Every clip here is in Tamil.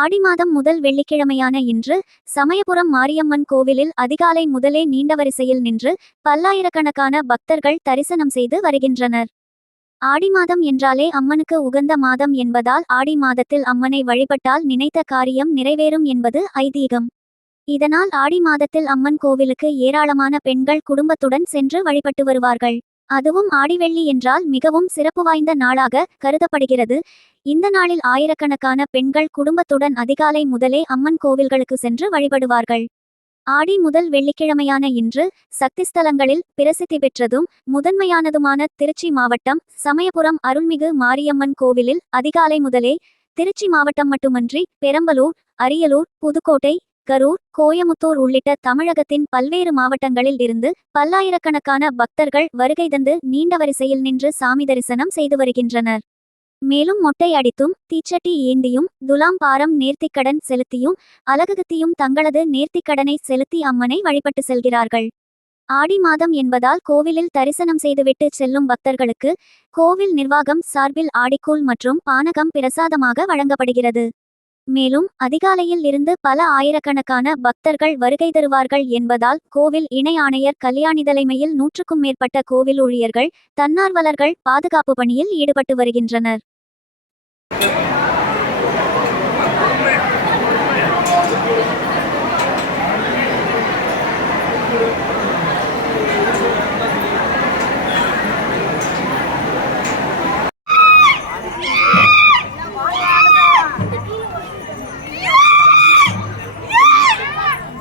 ஆடி மாதம் முதல் வெள்ளிக்கிழமையான இன்று சமயபுரம் மாரியம்மன் கோவிலில் அதிகாலை முதலே நீண்ட வரிசையில் நின்று பல்லாயிரக்கணக்கான பக்தர்கள் தரிசனம் செய்து வருகின்றனர் ஆடி மாதம் என்றாலே அம்மனுக்கு உகந்த மாதம் என்பதால் ஆடி மாதத்தில் அம்மனை வழிபட்டால் நினைத்த காரியம் நிறைவேறும் என்பது ஐதீகம் இதனால் ஆடி மாதத்தில் அம்மன் கோவிலுக்கு ஏராளமான பெண்கள் குடும்பத்துடன் சென்று வழிபட்டு வருவார்கள் அதுவும் ஆடிவெள்ளி என்றால் மிகவும் சிறப்பு வாய்ந்த நாளாக கருதப்படுகிறது இந்த நாளில் ஆயிரக்கணக்கான பெண்கள் குடும்பத்துடன் அதிகாலை முதலே அம்மன் கோவில்களுக்கு சென்று வழிபடுவார்கள் ஆடி முதல் வெள்ளிக்கிழமையான இன்று சக்தி ஸ்தலங்களில் பிரசித்தி பெற்றதும் முதன்மையானதுமான திருச்சி மாவட்டம் சமயபுரம் அருள்மிகு மாரியம்மன் கோவிலில் அதிகாலை முதலே திருச்சி மாவட்டம் மட்டுமன்றி பெரம்பலூர் அரியலூர் புதுக்கோட்டை கரூர் கோயமுத்தூர் உள்ளிட்ட தமிழகத்தின் பல்வேறு மாவட்டங்களில் இருந்து பல்லாயிரக்கணக்கான பக்தர்கள் வருகை தந்து நீண்ட வரிசையில் நின்று சாமி தரிசனம் செய்து வருகின்றனர் மேலும் மொட்டை அடித்தும் தீச்சட்டி ஏந்தியும் துலாம் பாரம் நேர்த்திக்கடன் செலுத்தியும் அலகுகத்தியும் தங்களது நேர்த்திக்கடனை செலுத்தி அம்மனை வழிபட்டு செல்கிறார்கள் ஆடி மாதம் என்பதால் கோவிலில் தரிசனம் செய்துவிட்டு செல்லும் பக்தர்களுக்கு கோவில் நிர்வாகம் சார்பில் ஆடிக்கூல் மற்றும் பானகம் பிரசாதமாக வழங்கப்படுகிறது மேலும் அதிகாலையில் இருந்து பல ஆயிரக்கணக்கான பக்தர்கள் வருகை தருவார்கள் என்பதால் கோவில் இணை ஆணையர் கல்யாணி தலைமையில் நூற்றுக்கும் மேற்பட்ட கோவில் ஊழியர்கள் தன்னார்வலர்கள் பாதுகாப்பு பணியில் ஈடுபட்டு வருகின்றனர்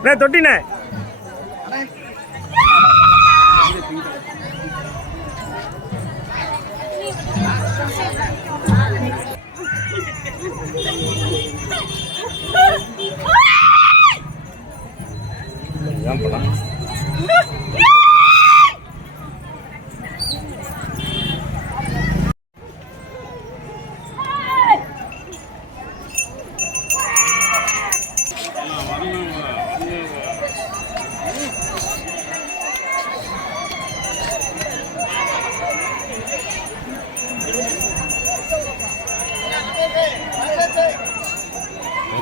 அண்ணே தொட்டினே ஏன் பண்ணலாம்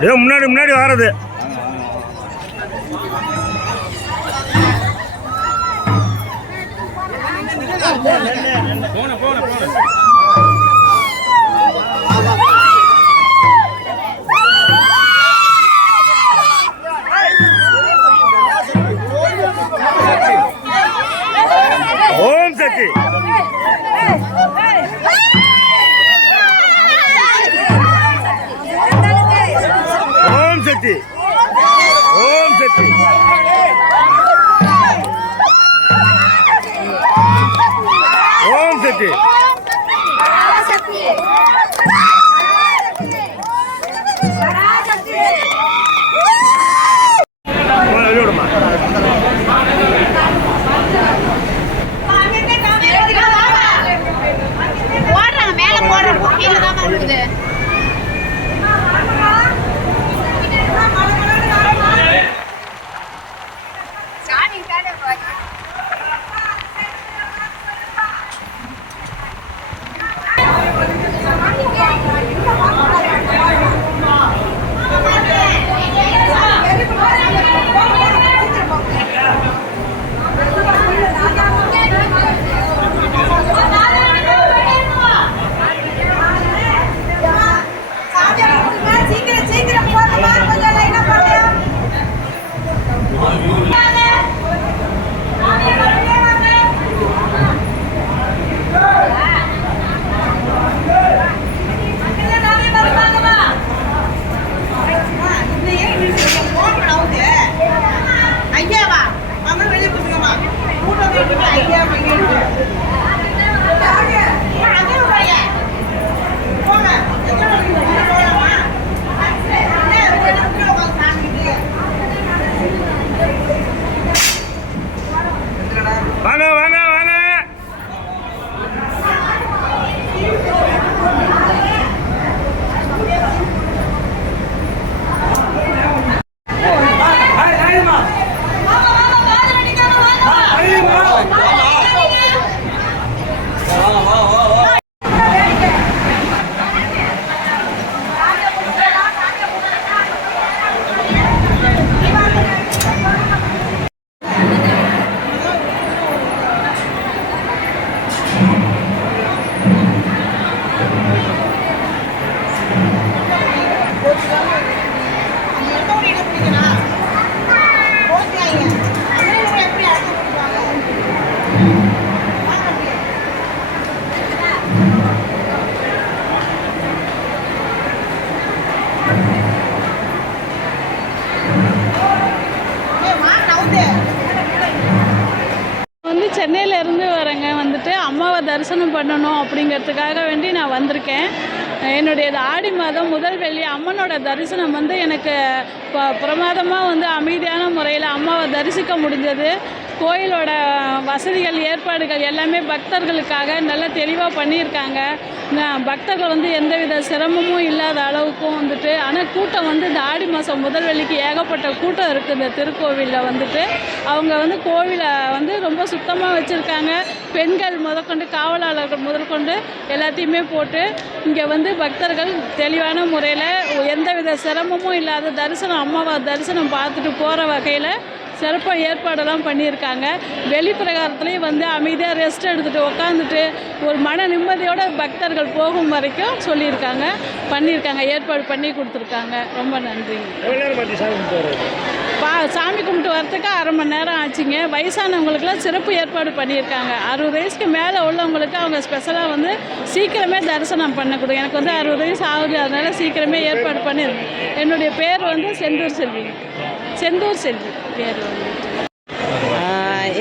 அப்படியே முன்னாடி முன்னாடி வர்றது போன போன போன Sete. Om Sete. Om Sete. வாங்க வாங்க தரிசனம் பண்ணணும் அப்படிங்கிறதுக்காக வேண்டி நான் வந்திருக்கேன் என்னுடைய ஆடி மாதம் முதல் வெள்ளி அம்மனோட தரிசனம் வந்து எனக்கு பிரமாதமாக வந்து அமைதியான முறையில் அம்மாவை தரிசிக்க முடிஞ்சது கோயிலோட வசதிகள் ஏற்பாடுகள் எல்லாமே பக்தர்களுக்காக நல்லா தெளிவாக பண்ணியிருக்காங்க பக்தர்கள் வந்து எந்தவித சிரமமும் இல்லாத அளவுக்கும் வந்துட்டு ஆனால் கூட்டம் வந்து இந்த ஆடி மாதம் முதல் வெள்ளிக்கு ஏகப்பட்ட கூட்டம் இருக்குது இந்த திருக்கோவிலில் வந்துட்டு அவங்க வந்து கோவிலை வந்து ரொம்ப சுத்தமாக வச்சுருக்காங்க பெண்கள் முதற்கொண்டு காவலாளர்கள் முதற்கொண்டு எல்லாத்தையுமே போட்டு இங்கே வந்து பக்தர்கள் தெளிவான முறையில் எந்தவித சிரமமும் இல்லாத தரிசனம் அம்மாவை தரிசனம் பார்த்துட்டு போகிற வகையில் சிறப்பாக ஏற்பாடெல்லாம் பண்ணியிருக்காங்க வெளிப்பிரகாரத்துலேயும் வந்து அமைதியாக ரெஸ்ட் எடுத்துகிட்டு உக்காந்துட்டு ஒரு மன நிம்மதியோட பக்தர்கள் போகும் வரைக்கும் சொல்லியிருக்காங்க பண்ணியிருக்காங்க ஏற்பாடு பண்ணி கொடுத்துருக்காங்க ரொம்ப நன்றிங்க பா சாமி கும்பிட்டு வரத்துக்கு அரை மணி நேரம் ஆச்சுங்க வயசானவங்களுக்குலாம் சிறப்பு ஏற்பாடு பண்ணியிருக்காங்க அறுபது வயசுக்கு மேலே உள்ளவங்களுக்கு அவங்க ஸ்பெஷலாக வந்து சீக்கிரமே தரிசனம் பண்ணக்கூடிய எனக்கு வந்து அறுபது வயசு ஆகுது அதனால் சீக்கிரமே ஏற்பாடு பண்ணியிருக்கேன் என்னுடைய பேர் வந்து செந்தூர் செல்வி செந்தூர் செல்வி பெரியார்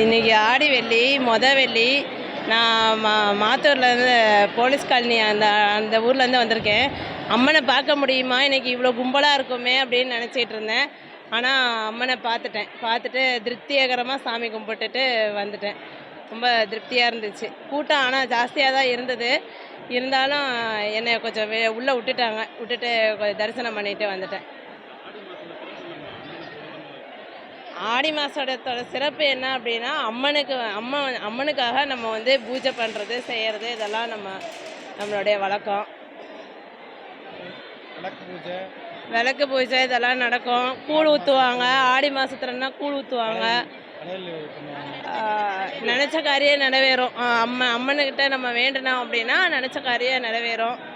இன்றைக்கி ஆடி வெள்ளி மொத வெள்ளி நான் மா மாத்தூர்லேருந்து போலீஸ் காலனி அந்த அந்த ஊர்லேருந்து வந்திருக்கேன் அம்மனை பார்க்க முடியுமா இன்றைக்கி இவ்வளோ கும்பலாக இருக்குமே அப்படின்னு நினச்சிக்கிட்டு இருந்தேன் ஆனால் அம்மனை பார்த்துட்டேன் பார்த்துட்டு திருப்திகரமாக சாமி கும்பிட்டுட்டு வந்துட்டேன் ரொம்ப திருப்தியாக இருந்துச்சு கூட்டம் ஆனால் ஜாஸ்தியாக தான் இருந்தது இருந்தாலும் என்னை கொஞ்சம் உள்ளே விட்டுட்டாங்க விட்டுட்டு தரிசனம் பண்ணிட்டு வந்துட்டேன் ஆடி மாதத்தோட சிறப்பு என்ன அப்படின்னா அம்மனுக்கு அம்மா அம்மனுக்காக நம்ம வந்து பூஜை பண்ணுறது செய்கிறது இதெல்லாம் நம்ம நம்மளுடைய வழக்கம் விளக்கு பூஜை விளக்கு பூஜை இதெல்லாம் நடக்கும் கூழ் ஊற்றுவாங்க ஆடி மாதத்துலன்னா கூழ் ஊற்றுவாங்க நினச்ச காரியம் நிறைவேறும் அம்மா அம்மனுக்கிட்ட நம்ம வேண்டினோம் அப்படின்னா நினச்ச காரியம் நிறைவேறும்